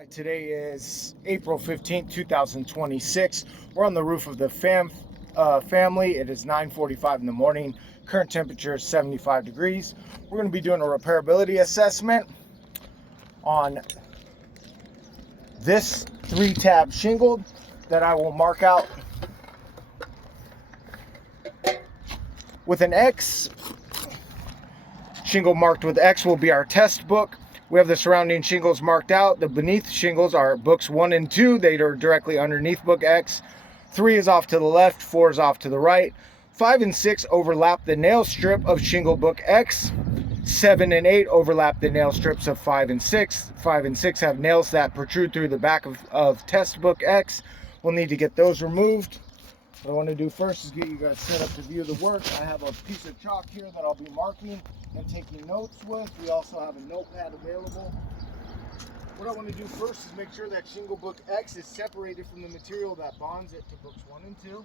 Hi, today is April 15th, 2026. We're on the roof of the Pham family. It is 9:45 in the morning. Current temperature is 75 degrees. We're going to be doing a repairability assessment on this 3-tab shingle that I will mark out with an X. Shingle marked with X will be our test book. We have the surrounding shingles marked out. The beneath shingles are books 1 and 2. They are directly underneath book X. 3 is off to the left, 4 is off to the right. 5 and 6 overlap the nail strip of shingle book X. 7 and 8 overlap the nail strips of 5 and 6. 5 and 6 have nails that protrude through the back of test book X. We'll need to get those removed. What I want to do first is get you guys set up to view the work. I have a piece of chalk here that I'll be marking and taking notes with. We also have a notepad available. What I want to do first is make sure that shingle book X is separated from the material that bonds it to books 1 and 2.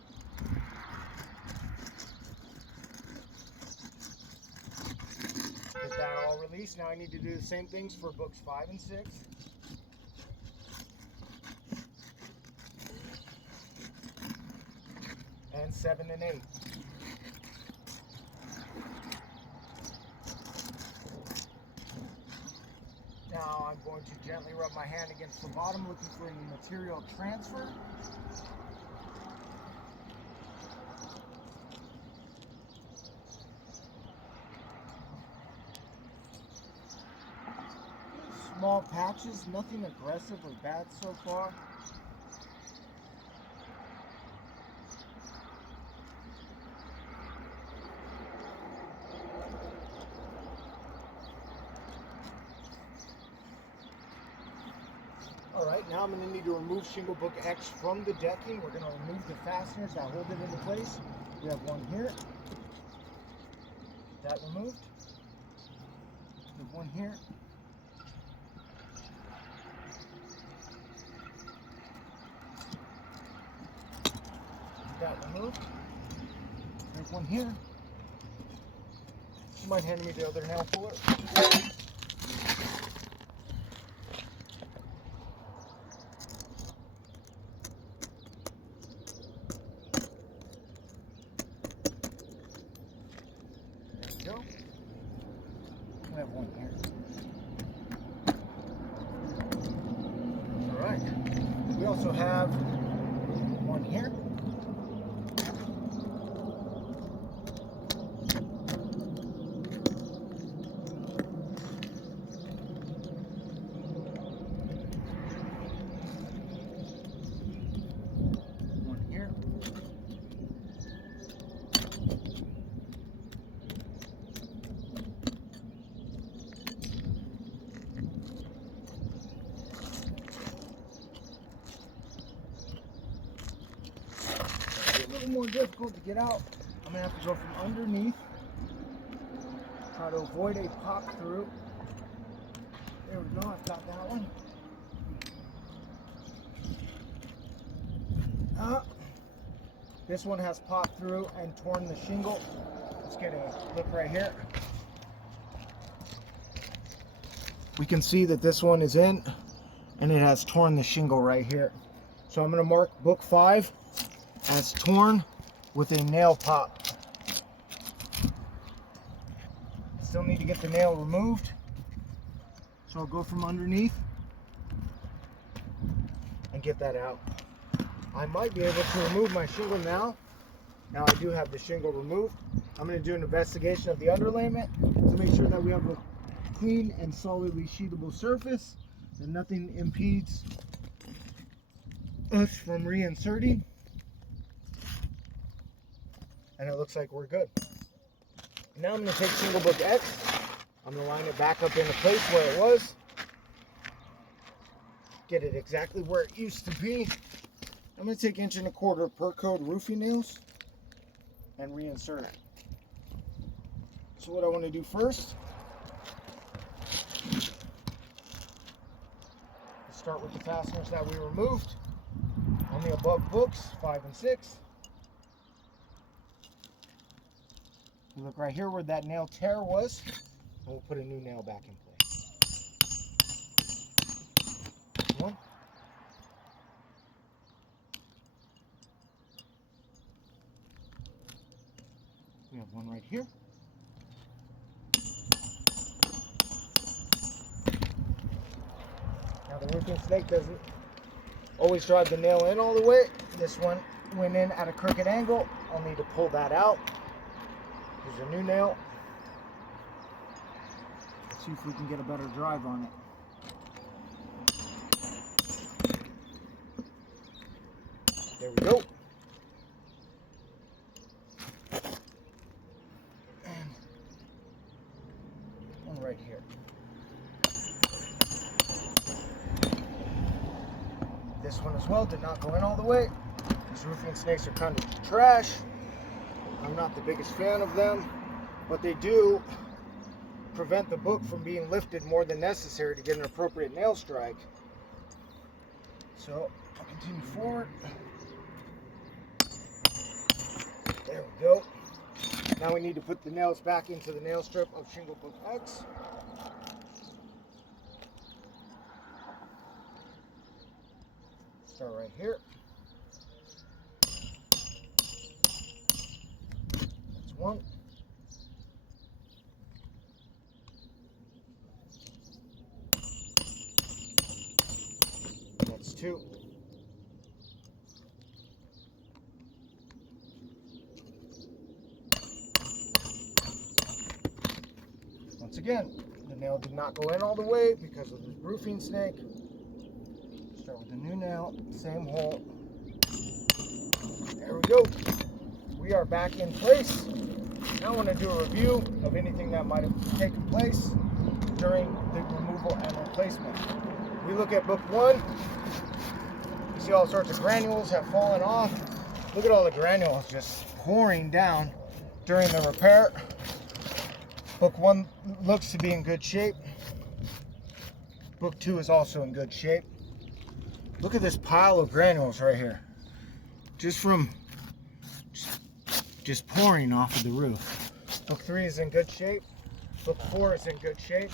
Get that all released. Now I need to do the same things for books 5 and 6. And 7 and 8. Now I'm going to gently rub my hand against the bottom, looking for any material transfer. Small patches, nothing aggressive or bad so far. Alright, now I'm going to need to remove shingle book X from the decking. We're going to remove the fasteners that hold it into place. We have one here. Get that removed. We have one here. Get that removed. There's one here. You mind handing me the other nail puller? Go. We have one here. All right. We also have one here. One here. A little more difficult to get out. I'm gonna have to go from underneath. Try to avoid a pop through. There we go, I've got that one. This one has popped through and torn the shingle. Let's get a look right here. We can see that this one is in and it has torn the shingle right here. So I'm gonna mark book 5 as torn with a nail pop. Still need to get the nail removed. So I'll go from underneath and get that out. I might be able to remove my shingle now. Now I do have the shingle removed. I'm going to do an investigation of the underlayment to make sure that we have a clean and solidly sheetable surface and nothing impedes us from reinserting. And it looks like we're good. Now I'm going to take shingle book X. I'm going to line it back up into place where it was. Get it exactly where it used to be. I'm going to take 1 1/4 per code roofing nails and reinsert it. So what I want to do first, start with the fasteners that we removed on the above books 5 and 6. You look right here where that nail tear was, and we'll put a new nail back in place. One. one right here. Now the roofing snake doesn't always drive the nail in all the way. This one went in at a crooked angle. I'll need to pull that out. Here's a new nail. Let's see if we can get a better drive on it. There we go. And one right here. This one as well did not go in all the way. These roofing snakes are kind of trash. I'm not the biggest fan of them, but they do prevent the book from being lifted more than necessary to get an appropriate nail strike. So I'll continue forward. There we go. Now we need to put the nails back into the nail strip of Shingle Book X. Start right here. That's one. That's two. Once again, the nail did not go in all the way because of the roofing snake. Start with a new nail, same hole. There we go. We are back in place. Now I want to do a review of anything that might have taken place during the removal and replacement. We look at book one. You see all sorts of granules have fallen off. Look at all the granules just pouring down during the repair. Book one looks to be in good shape. Book two is also in good shape. Look at this pile of granules right here. Just from just pouring off of the roof. Book three is in good shape. Book four is in good shape.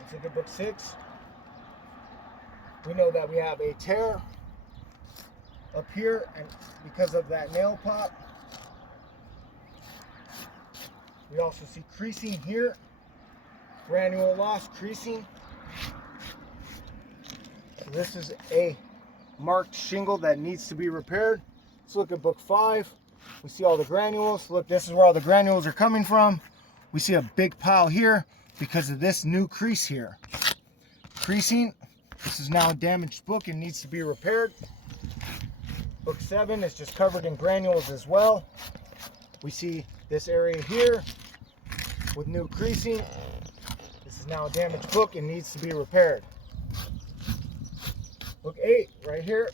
Let's look at book six. We know that we have a tear up here, and because of that nail pop. We also see creasing here, granule loss, creasing. So this is a marked shingle that needs to be repaired. Let's look at book five. We see all the granules. Look, this is where all the granules are coming from. We see a big pile here because of this new crease here. Creasing. This is now a damaged book and needs to be repaired. Book seven is just covered in granules as well. We see this area here with new creasing. This is now a damaged book and needs to be repaired. Book eight right here.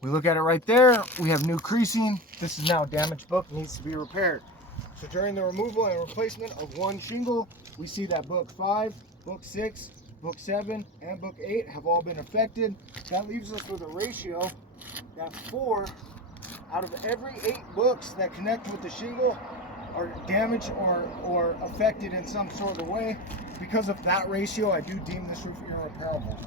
We look at it right there. We have new creasing. This is now a damaged book, needs to be repaired. So during the removal and replacement of one shingle, we see that book 5, book 6, book 7, and book 8 have all been affected. That leaves us with a ratio that 4 out of every 8 books that connect with the shingle are damaged or affected in some sort of way. Because of that ratio, I do deem this roof irreparable.